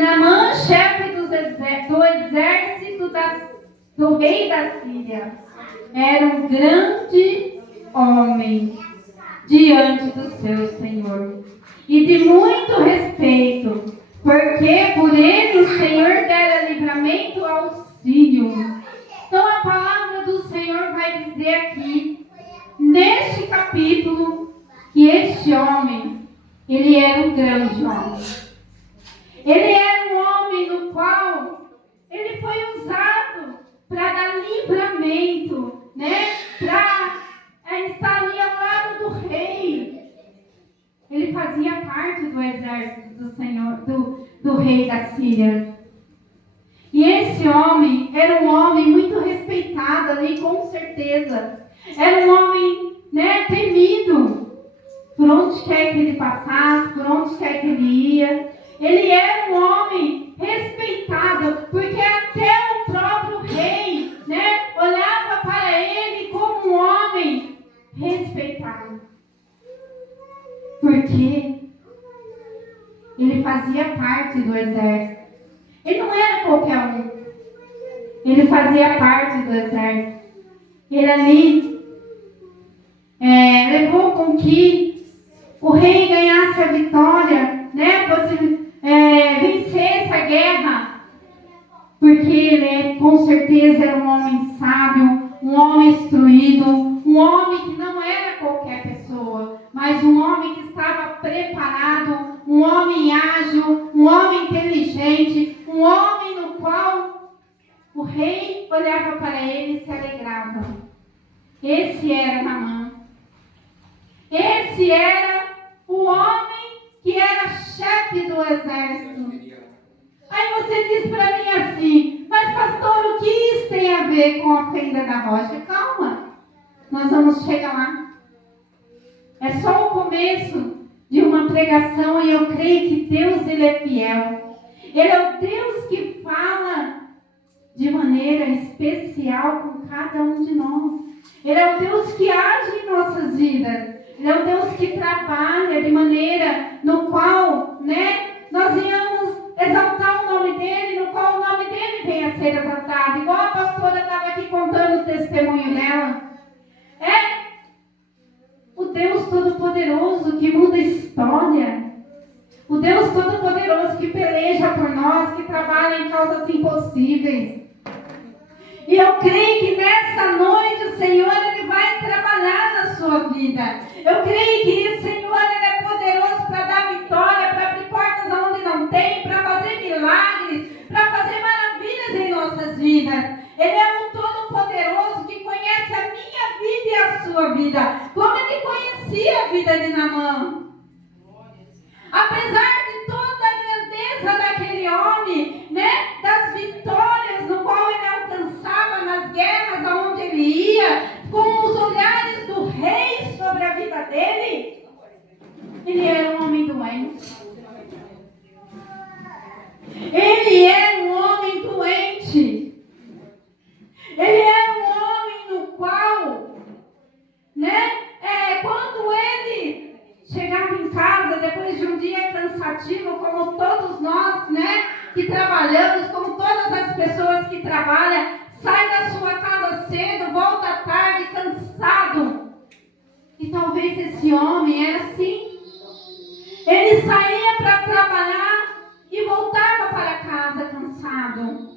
Naamã, chefe do exército do rei da Síria, era um grande homem diante do seu Senhor e de muito respeito, porque por ele o Senhor dera livramento aos sírios. Então a palavra do Senhor vai dizer aqui, neste capítulo, que este homem, ele era um grande homem. Ele era um homem no qual ele foi usado para dar livramento, para estar ali ao lado do rei. Ele fazia parte do exército do Senhor, do rei da Síria. E esse homem era um homem muito respeitado ali, com certeza. Era um homem, temido. Por onde quer que ele passasse, por onde quer que ele ia. Ele era um homem respeitado, porque até o próprio rei, olhava para ele como um homem respeitado. Porque ele fazia parte do exército. Ele não era qualquer um. Ele fazia parte do exército. Ele ali levou com que o rei ganhasse a vitória, vencesse a guerra. Porque ele com certeza era um homem sábio, um homem instruído, um homem que não era qualquer pessoa, mas um homem que estava preparado, um homem ágil, um homem inteligente, um homem no qual o rei olhava para ele e se alegrava. Esse era Naamã. Esse era o homem que era chefe do exército. Aí você diz para mim assim, mas pastor, o que isso tem a ver com a fenda da rocha? Calma, nós vamos chegar lá. É só o começo de uma pregação e eu creio que Deus, Ele é fiel. Ele é o Deus que fala de maneira especial com cada um de nós. Ele é o Deus que age em nossas vidas. Ele é o Deus que trabalha de maneira no qual, nós íamos exaltar o nome dEle, no qual o nome dEle venha a ser exaltado. Igual a pastora estava aqui contando o testemunho dela. O Deus Todo-Poderoso que muda a história. O Deus Todo-Poderoso que peleja por nós, que trabalha em causas impossíveis. E eu creio que nessa noite o Senhor, Ele vai trabalhar na sua vida. Eu creio que o Senhor, Ele é poderoso para dar vitória, para abrir portas onde não tem, para fazer milagres, para fazer maravilhas em nossas vidas. Ele é um Todo-Poderoso que conhece a minha vida e a sua vida, como Ele conhecia a vida de Naamã. Apesar de toda a grandeza daquele homem, das vitórias no qual ele alcançava nas guerras aonde ele ia, com os olhares do rei sobre a vida dele, ele era um homem doente. Ele era um homem doente. Ele era um homem no qual, quando ele chegava em casa depois de um dia cansativo, como todos nós, que trabalhamos, como todas as pessoas que trabalham, sai da sua casa cedo, volta à tarde cansado. E talvez esse homem era assim. Ele saía para trabalhar e voltava para casa cansado.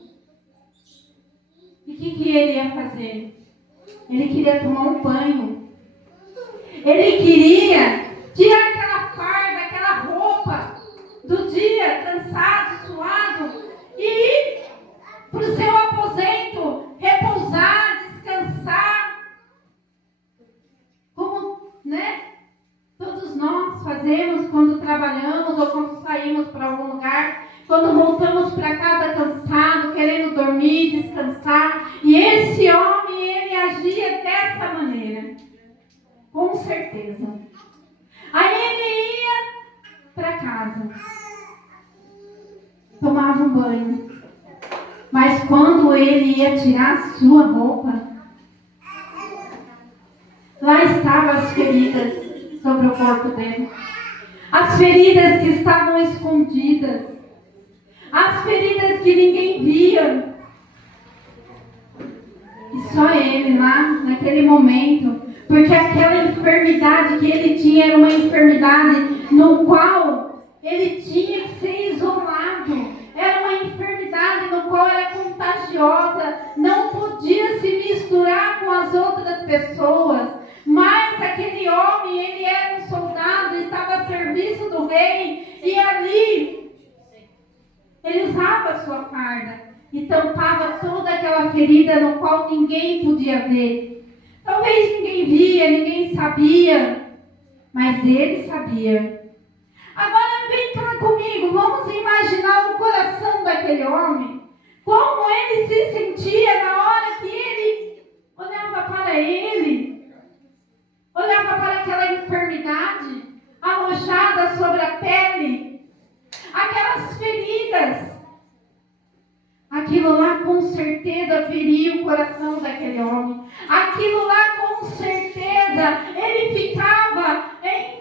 E o que ele ia fazer? Ele queria tomar um banho. Ele queria tirar aquela farda, aquela roupa do dia, cansado, suado, e ir para o seu aposento, repousar, descansar. Como, todos nós fazemos quando trabalhamos ou quando saímos para algum lugar, quando voltamos para casa cansado, querendo dormir, descansar. E esse homem, ele agia dessa maneira, com certeza. Aí ele ia para casa, tomava um banho, mas quando ele ia tirar a sua roupa, lá estavam as feridas sobre o corpo dele, as feridas que estavam escondidas, que ninguém via. E só ele lá, naquele momento, porque aquela enfermidade que ele tinha era uma enfermidade no qual ele tinha que ser isolado. Era uma enfermidade no qual era contagiosa, não podia se misturar com as outras pessoas. Mas aquele homem, ele era um soldado, estava a serviço do rei, e ali ele usava a sua farda e tampava toda aquela ferida no qual ninguém podia ver. Talvez ninguém via, ninguém sabia, mas ele sabia. Agora vem cá comigo, vamos imaginar o coração daquele homem, como ele se sentia na hora que ele olhava para ele, olhava para aquela enfermidade alojada sobre a pele, aquelas feridas. Aquilo lá com certeza feria o coração daquele homem. Aquilo lá com certeza ele ficava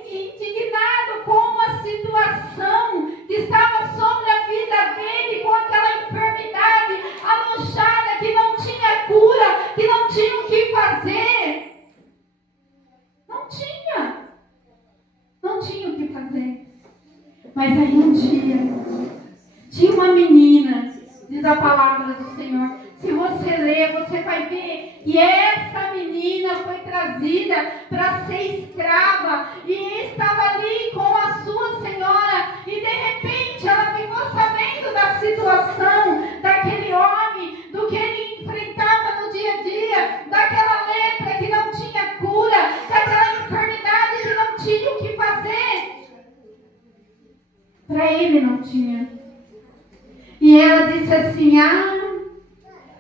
indignado com a situação que estava sobre a vida dele, com aquela enfermidade alojada que não tinha cura, que não tinha o que fazer. Não tinha o que fazer. Mas aí um dia tinha uma menina, diz a palavra do Senhor. Se você ler, você vai ver que essa menina foi trazida para ser escrava e estava ali com a sua senhora, e de repente ela ficou sabendo da situação daquele homem, do que ele enfrentava no dia a dia, daquela lepra que não tinha cura, daquela enfermidade que não tinha o que fazer. Para ele não tinha. E ela disse assim: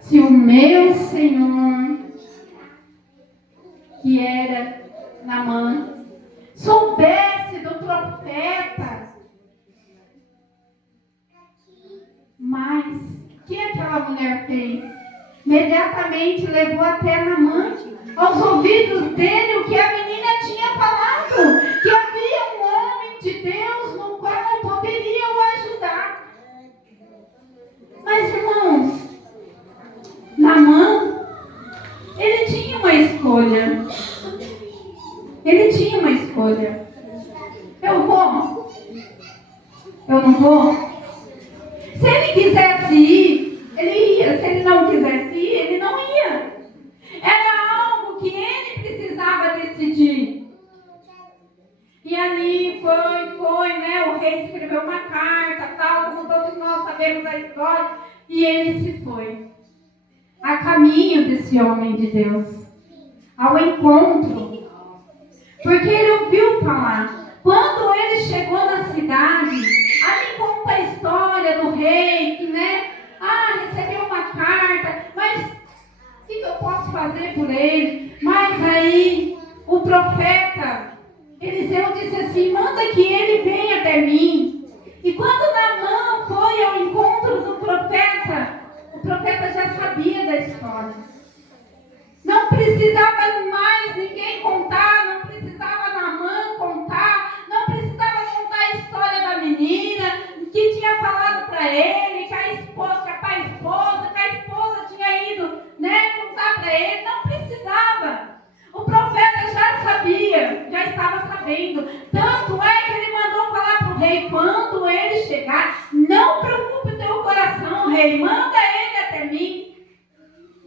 se o meu Senhor, que era Naamã, soubesse do profeta. Mas o que aquela mulher fez? Imediatamente levou até Naamã, aos ouvidos dele, o que a menina tinha falado, que havia um homem de Deus no qual poderia o ajudar. Mas, irmãos, Naamã, ele tinha uma escolha. Ele tinha uma escolha. Eu vou? Eu não vou? Se ele quisesse ir, ele ia. Se ele não quisesse ir, ele não ia. Era algo que ele precisava decidir. E ali foi, né? O rei escreveu uma carta, tal, como todos nós sabemos a história. E ele se foi a caminho desse homem de Deus, ao encontro, porque ele ouviu falar. Quando ele chegou na cidade, ali conta a história do rei, que, né, recebeu uma carta, mas o que eu posso fazer por ele? Mas aí o profeta Eliseu disse assim: manda que ele venha até mim. E quando Naamã foi ao encontro do profeta, o profeta já sabia da história. Não precisava mais ninguém contar, não precisava Naamã contar, não precisava contar a história da menina, que tinha falado para ele, que a esposa tinha ido, né, contar para ele. Não precisava. O profeta já sabia, já estava sabendo. Tanto é que ele mandou falar para o rei: quando ele chegar, não preocupe o teu coração, rei, manda ele até mim.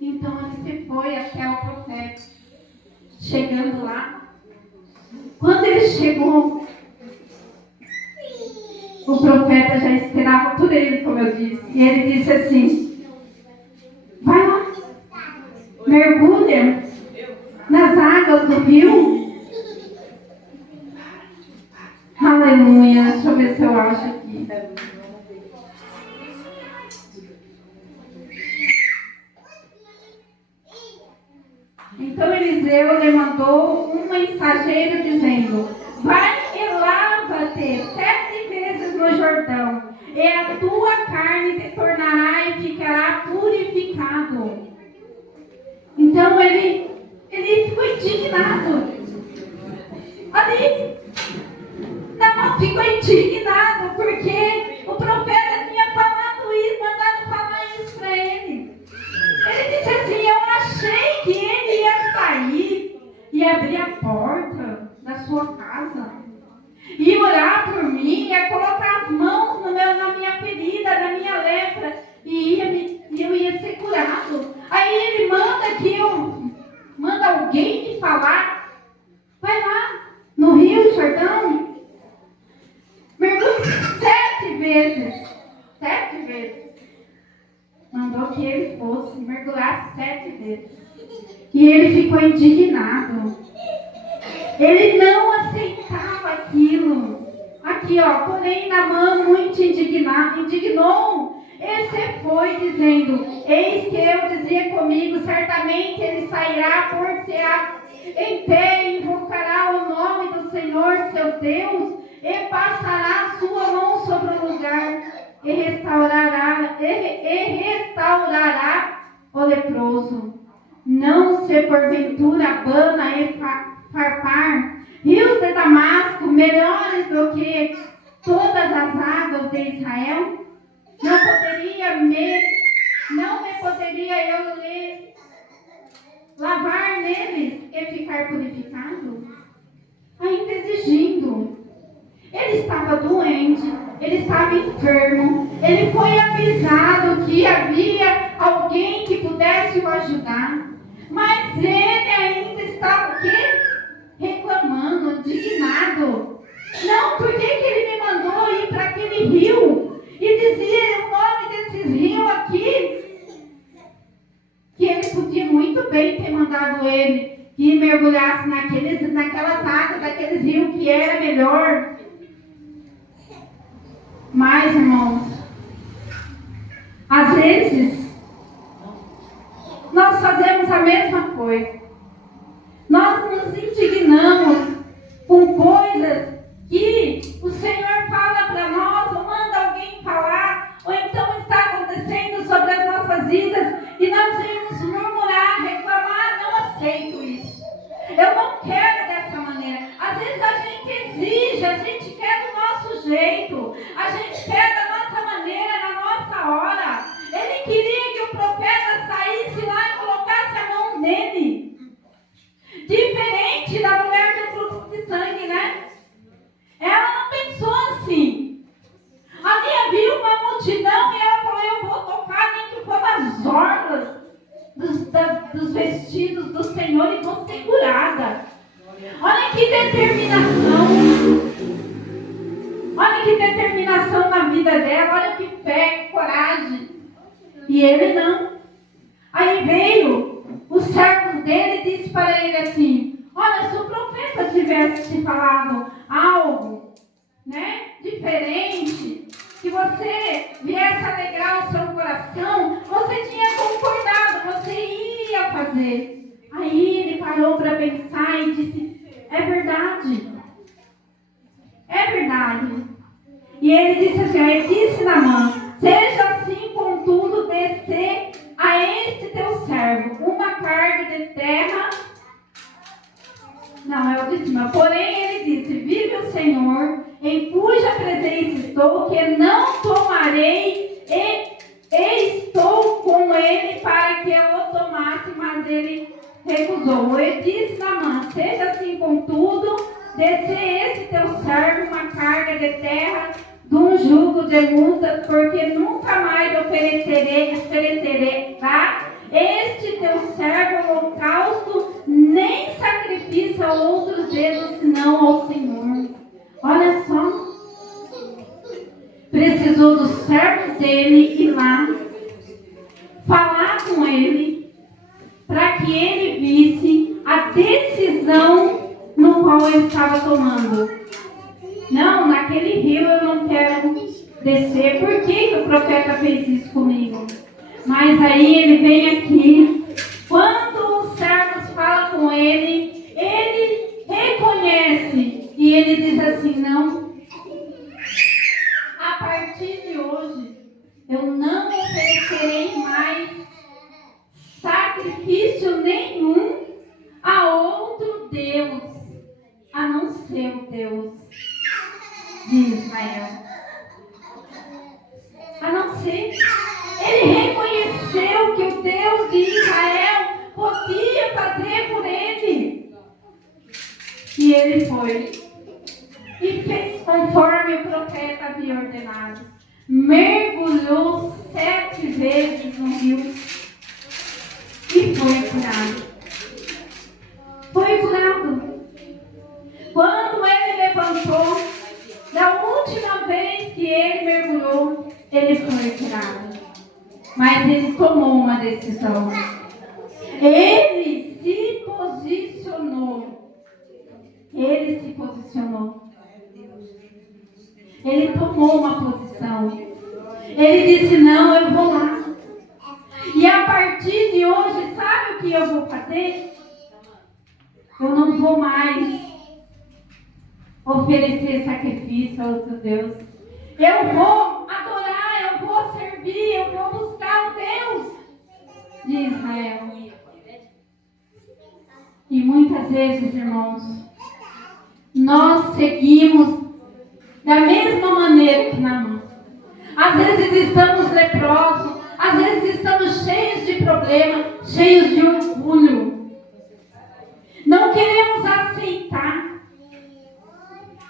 Então ele se foi até o profeta. Chegando lá, quando ele chegou, o profeta já esperava por ele, como eu disse. E ele disse assim: vai lá, mergulha nas águas do rio. Aleluia. Deixa eu ver se eu acho aqui. Então Eliseu lhe mandou um mensageiro dizendo: vai e lava-te 7 vezes no Jordão, e a tua carne se tornará e ficará purificado. Então ele ficou indignado. Ali, Naamã ficou indignado porque o profeta tinha falado isso, mandado e orar por mim, ia colocar as mãos na minha ferida, na minha lepra, e eu ia ser curado. Aí ele manda alguém me falar, vai lá no Rio Jordão, mergulhe 7 vezes. 7 vezes. Mandou que ele fosse mergulhar 7 vezes. E ele ficou indignado. Ele não aceitava aquilo. Aqui, ó, porém Naamã muito indignou. Ele se foi dizendo, eis que eu dizia comigo, certamente ele sairá, por-se-á em pé e invocará o nome do Senhor seu Deus, e passará a sua mão sobre o lugar, e restaurará o leproso. Não se porventura Abana e Farpar, rios de Damasco, melhores do que todas as águas de Israel? Não me poderia eu lavar neles e ficar purificado? Ainda exigindo. Ele estava doente, ele estava enfermo, ele foi avisado que havia alguém que pudesse o ajudar, mas ele ainda estava o quê? Reclamando, indignado. Não, por que ele me mandou ir para aquele rio? E dizia o nome desses rios aqui, que ele podia muito bem ter mandado ele que mergulhasse naquelas águas, daqueles rios que era melhor. Mas, irmãos, às vezes, nós fazemos a mesma coisa. Nós nos indignamos com coisas que o Senhor fala para nós, ou manda alguém falar, ou então está acontecendo sobre as nossas vidas, e nós vamos murmurar, reclamar, não aceito isso. Eu não quero dessa maneira. Às vezes a gente exige, a gente quer do nosso jeito, a gente quer da nossa maneira, na nossa hora. Ele queria que o profeta saísse lá e colocasse a mão nele. Diferente da mulher do fluxo de sangue, né? Ela não pensou assim. Ali havia uma multidão e ela falou, eu vou tocar nem que for nas orlas dos vestidos do Senhor e vou ser curada. Olha que determinação. Olha que determinação na vida dela. Olha que fé, que coragem. E ele não. Aí veio os servos dele e disse para ele assim, olha, se o profeta tivesse te falado algo, né, diferente, que você viesse alegrar o seu coração, você tinha concordado, você ia fazer. Aí ele parou para pensar e disse, é verdade. É verdade. E ele disse assim, ele disse Naamã, seja assim contudo, descer a este teu servo uma carga de terra. Não, é o de cima. Porém ele disse, vive o Senhor, em cuja presença estou, que não tomarei, e estou com ele para que eu o tomasse, mas ele recusou. Ele disse Naamã, seja assim contudo, descer esse teu servo uma carga de terra de um jugo de multa, porque nunca mais oferecerei este teu servo holocausto, nem sacrifício a outros deuses, senão ao Senhor. Olha só. Precisou dos servos dele ir lá, falar com ele, para que ele visse a decisão no qual ele estava tomando. Não, naquele rio eu não quero descer. Por que o profeta fez isso comigo? Mas aí ele vem aqui. Quando os servos falam com ele, ele reconhece. E ele diz assim, não. A partir de hoje, eu não oferecerei mais sacrifício nenhum a outro Deus, a não ser o Deus de Israel. A não ser. Ele reconheceu que o Deus de Israel podia fazer por ele. E ele foi. E fez mergulhou 7 vezes no rio e foi curado. Foi curado. Quando ele levantou, da última vez que ele mergulhou, ele foi curado. Mas ele tomou uma decisão. Ele se posicionou. Ele se posicionou. Ele tomou uma posição. Ele disse, não, eu vou lá. E a partir de hoje, sabe o que eu vou fazer? Eu não vou mais oferecer sacrifício a outro Deus. Eu vou adorar, eu vou servir, eu vou buscar o Deus de Israel. E muitas vezes, irmãos, nós seguimos da mesma maneira que Naamã. Às vezes estamos leprosos, às vezes estamos cheios de problemas, cheios de orgulho. Não queremos aceitar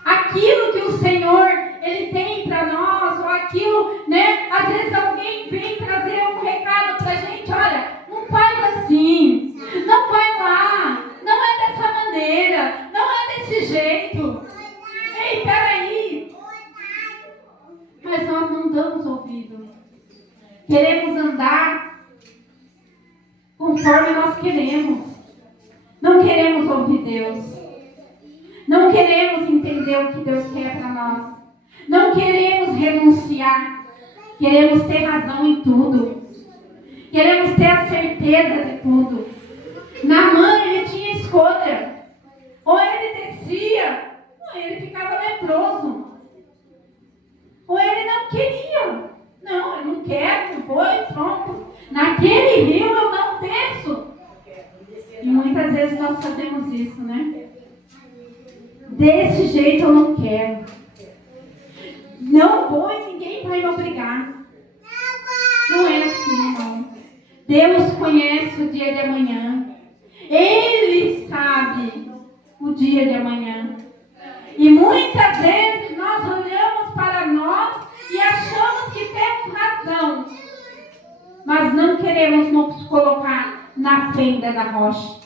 aquilo que o Senhor Ele tem para nós, ou aquilo, né? Às vezes alguém vem trazer um recado para a gente, olha, não faz assim, não vai lá, não é dessa maneira, não é desse jeito. Ei, peraí. Mas nós não damos ouvido. Queremos andar conforme nós queremos. Não queremos ouvir Deus. Não queremos entender o que Deus quer para nós. Não queremos renunciar. Queremos ter razão em tudo. Queremos ter a certeza de tudo. Naamã, ele tinha escolha. Ou ele descia, ou ele ficava leproso. Ou ele não queria. Não, eu não quero, não vou e pronto. Naquele rio eu não desço. E muitas vezes nós fazemos isso, né? Desse jeito eu não quero. Não vou e ninguém vai me obrigar. Não é assim, irmão. Deus conhece o dia de amanhã. Ele sabe o dia de amanhã. E muitas vezes nós olhamos para nós e achamos que temos razão. Mas não queremos nos colocar na fenda da rocha.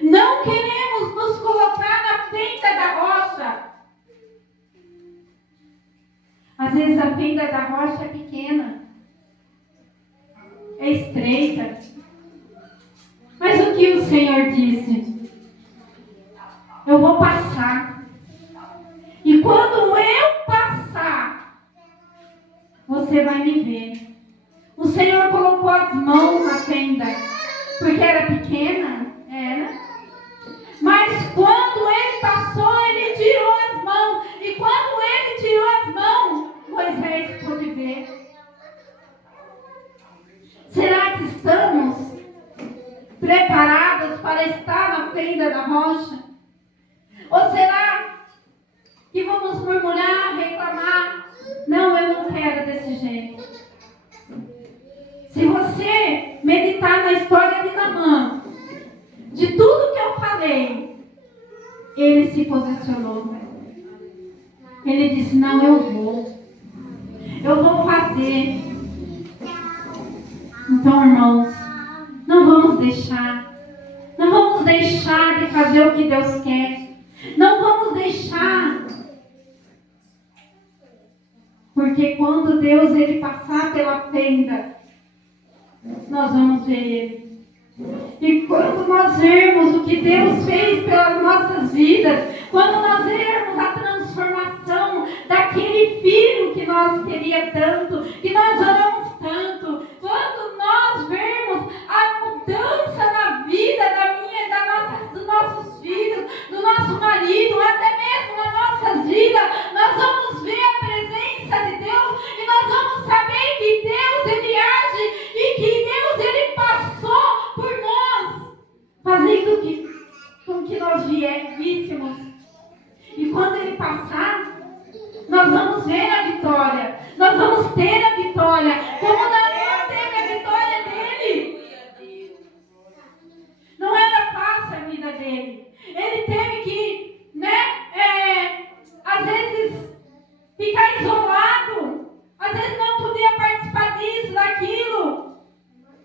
Não queremos nos colocar na fenda da rocha. Às vezes a fenda da rocha é pequena. É estreita. Mas o que o Senhor disse? Eu vou passar. E quando eu passar, você vai me ver. O Senhor colocou as mãos na fenda, porque era pequena, era. Mas quando ele passou, ele tirou as mãos. E quando ele tirou as mãos, Moisés pôde ver. Será que estamos preparados para estar na fenda da rocha? Ou será que vamos murmurar, reclamar? Não, eu não quero desse jeito. Se você meditar na história de Naamã, de tudo que eu falei, ele se posicionou. Ele disse, não, eu vou fazer. Então, irmãos, não vamos deixar de fazer o que Deus quer. Não vamos deixar. Porque quando Deus ele passar pela fenda, nós vamos ver Ele. E quando nós vermos o que Deus fez pelas nossas vidas, quando nós vermos a transformação daquele filho que nós queríamos tanto, que nós oramos tanto, quando nós vermos a mudança na vida dos nossos filhos, do nosso marido, até mesmo nas nossas vidas, nós vamos ver a presença de Deus e nós vamos saber que Deus ele age e que Deus ele passou por nós, fazendo com que nós víssemos. E quando ele passar, nós vamos ver a vitória, nós vamos ter a vitória. disso, daquilo.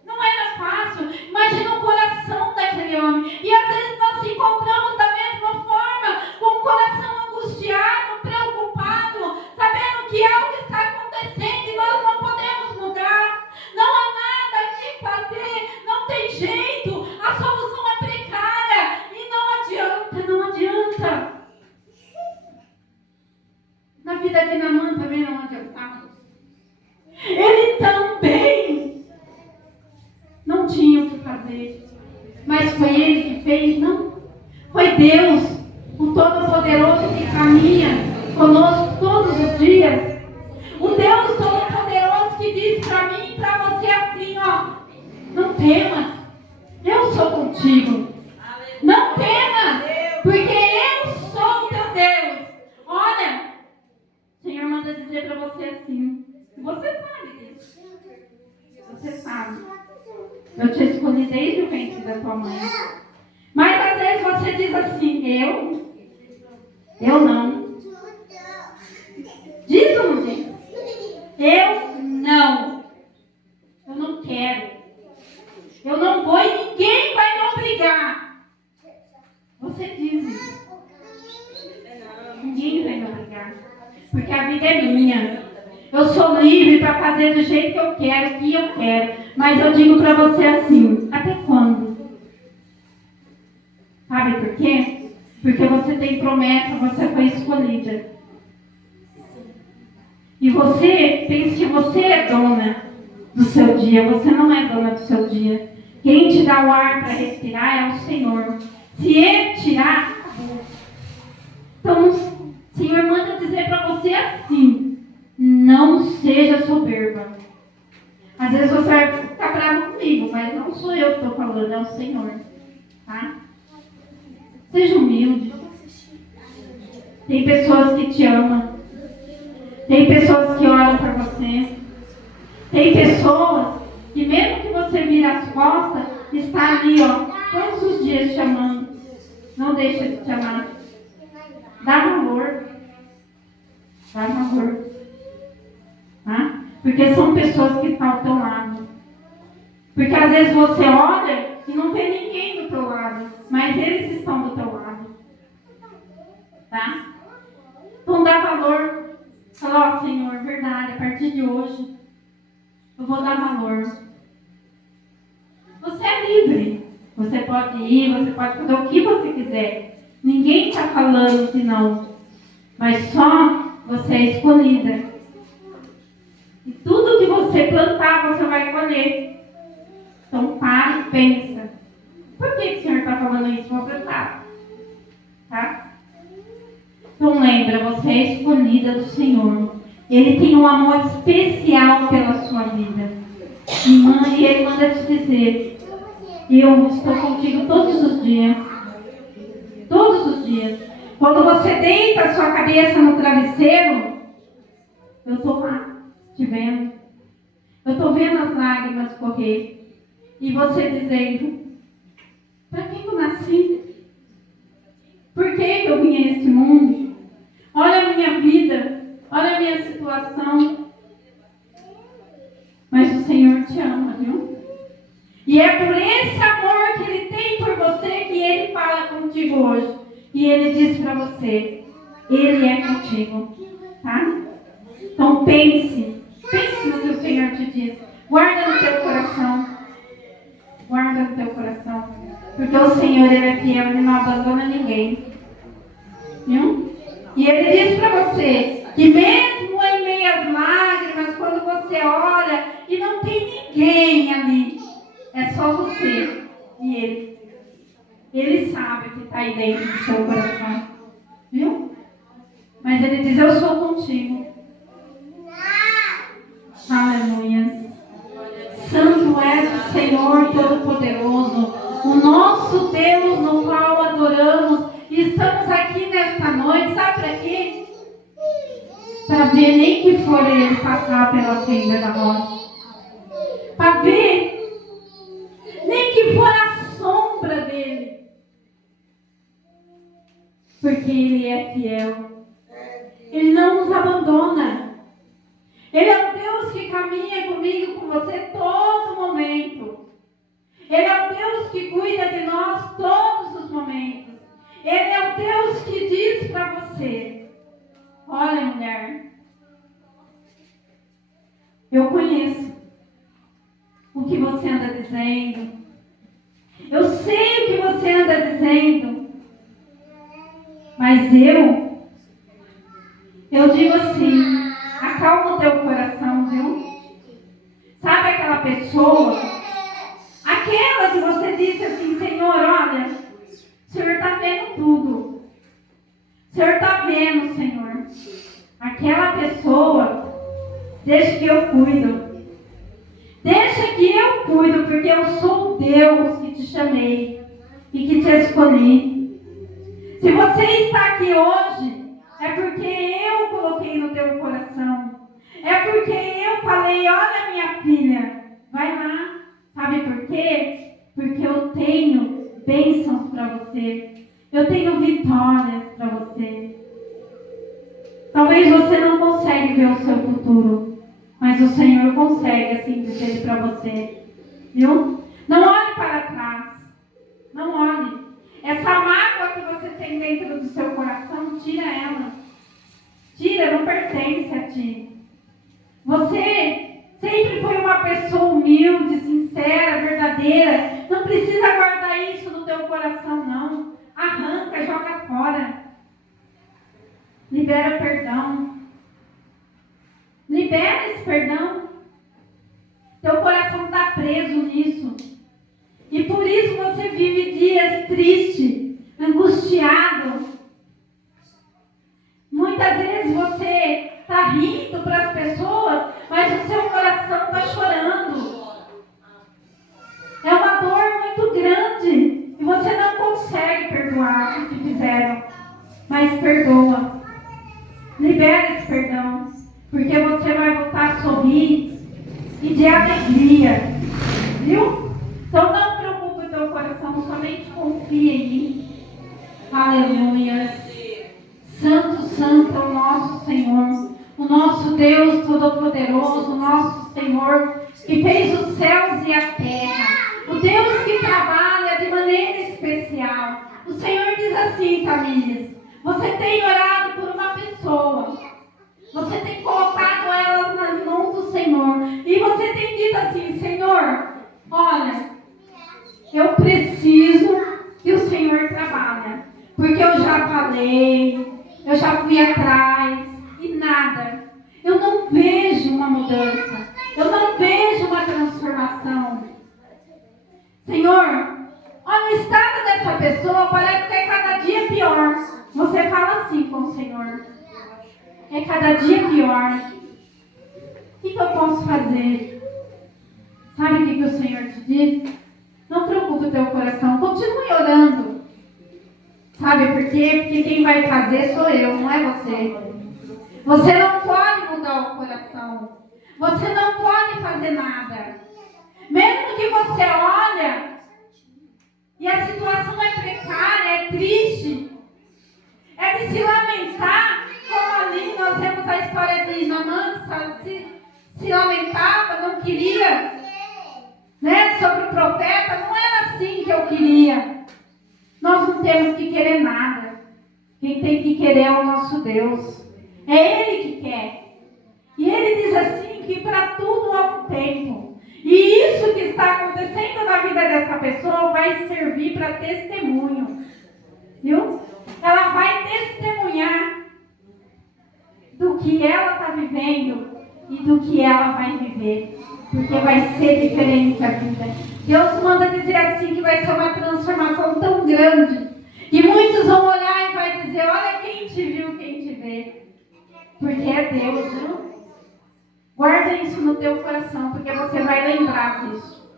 Não era fácil. Imagina o coração daquele homem. E às vezes nós se encontramos da mesma forma, com o coração angustiado, preocupado, sabendo que algo está acontecendo e nós não podemos mudar. Não há nada que fazer, não tem jeito, a solução é precária e não adianta, não adianta. Na vida de Naamã também não adiantava. Ele também não tinha o que fazer. Mas foi ele que fez? Não. Foi Deus, o Todo-Poderoso, que caminha conosco todos os dias. O Deus Todo-Poderoso que diz para mim e para você assim, ó: não temas, eu sou contigo. Não temas, porque eu sou o teu Deus. Olha, o Senhor manda dizer para você assim. Você sabe disso. Você sabe. Eu te escolhi desde o ventre da tua mãe. Mas às vezes você diz assim: eu não. Diz ou não diz? Eu não quero. Eu não vou e ninguém vai me obrigar. Você diz isso. Ninguém vai me obrigar. Porque a vida é minha. Eu sou livre para fazer do jeito que eu quero, que eu quero. Mas eu digo para você assim: até quando? Sabe por quê? Porque você tem promessa, você foi escolhida. E você pensa que você é dona do seu dia. Você não é dona do seu dia. Quem te dá o ar para respirar é o Senhor. Se Ele tirar, acabou. Então, o Senhor manda dizer para você assim: não seja soberba. Às vezes você vai ficar bravo comigo, mas não sou eu que estou falando, é o Senhor. Tá? Seja humilde. Tem pessoas que te amam. Tem pessoas que oram por você. Tem pessoas que mesmo que você vire as costas, está ali, ó, todos os dias te amando. Não deixa de te amar. Dá valor. Dá valor. Tá? Porque são pessoas que estão ao teu lado. Porque às vezes você olha e não vê ninguém do teu lado, mas eles estão do teu lado. Tá? Então dá valor. Fala: ó, Senhor, verdade, a partir de hoje eu vou dar valor. Você é livre. Você pode ir, você pode fazer o que você quiser. Ninguém está falando que não. Mas só você é escolhida. E tudo que você plantar, você vai colher. Então para e pensa. Por que o Senhor está falando isso? Você sabe. Tá? Então lembra, você é escolhida do Senhor. Ele tem um amor especial pela sua vida. E Ele manda te dizer: eu estou contigo todos os dias. Todos os dias. Quando você deita a sua cabeça no travesseiro, eu estou lá, te vendo. Eu estou vendo as lágrimas correr. E você dizendo: para que eu nasci? Por que eu vim a este mundo? Olha a minha vida, olha a minha situação. Mas o Senhor te ama, viu? E é por esse amor que Ele tem por você que Ele fala contigo hoje. E Ele diz para você: Ele é contigo. Tá? Então pense no que o Senhor te diz. Guarda no teu coração. Guarda no teu coração. Porque o Senhor, Ele é fiel, Ele não abandona ninguém. Viu? E Ele diz para você que mesmo em meio às lágrimas, quando você ora e não tem ninguém ali, é só você e Ele. Ele sabe o que está aí dentro do seu coração. Viu? Mas Ele diz: eu sou contigo. Aleluia. Santo és o Senhor Todo-Poderoso, o nosso Deus no qual adoramos. E estamos aqui nesta noite, sabe para quê? Para ver nem que for Ele passar pela fenda da rocha. Para ver nem que for a sombra dele. Porque Ele é fiel. Ele não nos abandona. Ele é o Deus que caminha comigo, você todo momento. Ele é o Deus que cuida de nós todos os momentos. Ele é o Deus que diz para você: olha, mulher, eu conheço o que você anda dizendo. Eu sei o que você anda dizendo. Mas eu digo assim, acalma o teu coração, viu? Sabe aquela pessoa, aquela que você disse assim: Senhor, olha, o Senhor está vendo tudo. O Senhor está vendo, Senhor. Aquela pessoa, deixa que eu cuido. Deixa que eu cuido, porque eu sou o Deus que te chamei e que te escolhi. Se você está aqui hoje, é porque eu coloquei no teu coração. É porque eu falei: olha, minha filha, vai lá. Sabe por quê? Porque eu tenho bênçãos para você. Eu tenho vitórias para você. Talvez você não consiga ver o seu futuro, mas o Senhor consegue assim dizer para você. Viu? Não olhe para trás. Não olhe. Essa mágoa que você tem dentro do seu coração, tira ela. Tira, não pertence a ti. Você sempre foi uma pessoa humilde, sincera, verdadeira. Não precisa guardar isso no teu coração, não. Arranca, joga fora. Libera perdão. Libera esse perdão. Teu coração está preso nisso. E por isso você vive dias triste, angustiado. Muitas vezes você está rindo para as pessoas, mas o seu coração está chorando. É uma dor muito grande e você não consegue perdoar o que fizeram. Mas perdoa. Libera esse perdão, porque você vai voltar a sorrir e de alegria. Viu? Então não preocupe o teu coração, somente confia em mim. Aleluia. Santo, santo é o nosso Senhor, o nosso Deus Todo-Poderoso, o nosso Senhor que fez os céus e a terra, o Deus que trabalha de maneira especial. O Senhor diz assim, Tamires: você tem orado por uma pessoa, você tem colocado ela nas mãos do Senhor, e você tem dito assim: Senhor, olha, eu preciso que o Senhor trabalhe, porque eu já falei, eu já fui atrás e nada. Eu não vejo uma mudança. Eu não vejo uma transformação. Senhor, olha, o estado dessa pessoa parece que é cada dia pior. Você fala assim com o Senhor: é cada dia pior. O que eu posso fazer? Sabe o que o Senhor te diz? Não preocupe o teu coração. Continue orando. Sabe por quê? Porque quem vai fazer sou eu, não é você. Você não pode mudar o coração. Você não pode fazer nada. Mesmo que você olha e a situação é precária, é triste, é de se lamentar, como ali nós vemos a história de Naamã, se lamentava, não queria, né, sobre o profeta. Não era assim que eu queria. Nós não temos que querer nada. Quem tem que querer é o nosso Deus. É Ele que quer. E Ele diz assim que para tudo há um tempo. E isso que está acontecendo na vida dessa pessoa vai servir para testemunho. Viu? Ela vai testemunhar do que ela está vivendo e do que ela vai viver. Porque vai ser diferente a vida. Deus manda dizer assim que vai ser uma transformação tão grande que muitos vão olhar e vai dizer: olha quem te viu, quem te vê. Porque é Deus, viu? Guarda isso no teu coração, porque você vai lembrar disso.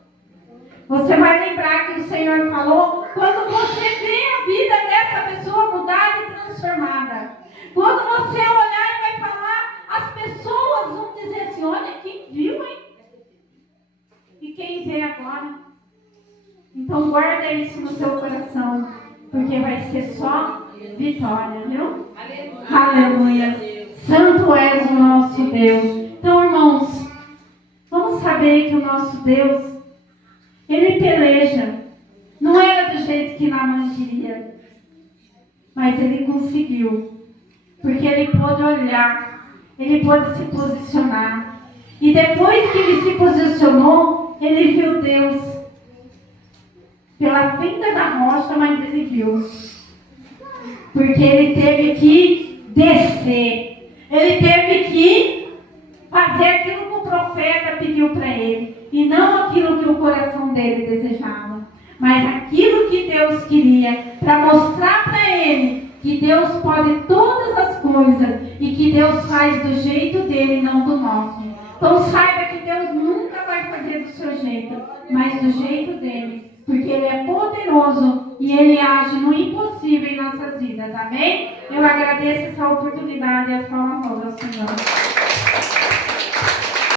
Você vai lembrar que o Senhor falou quando você vê a vida dessa pessoa mudada e transformada. Quando você olhar e vai falar, as pessoas vão dizer assim: olha quem viu, hein? E quem vê agora? Então guarda isso no seu coração, porque vai ser só vitória, viu? Aleluia. Santo és o nosso Deus. Então, irmãos, vamos saber saber que o nosso Deus, Ele peleja. Não era do jeito que Naamã queria, mas ele conseguiu, porque ele pôde olhar, ele pôde se posicionar. E depois que ele se posicionou, ele viu Deus pela fenda da rocha, mas ele viu. Porque ele teve que descer. Ele teve que fazer aquilo que o profeta pediu para ele. E não aquilo que o coração dele desejava. Mas aquilo que Deus queria. Para mostrar para ele que Deus pode todas as coisas. E que Deus faz do jeito dele, não do nosso. Então saiba que Deus nunca vai fazer do seu jeito, mas do jeito dele. Porque Ele é poderoso e Ele age no impossível em nossas vidas. Amém? Eu agradeço essa oportunidade e a sua honra ao Senhor.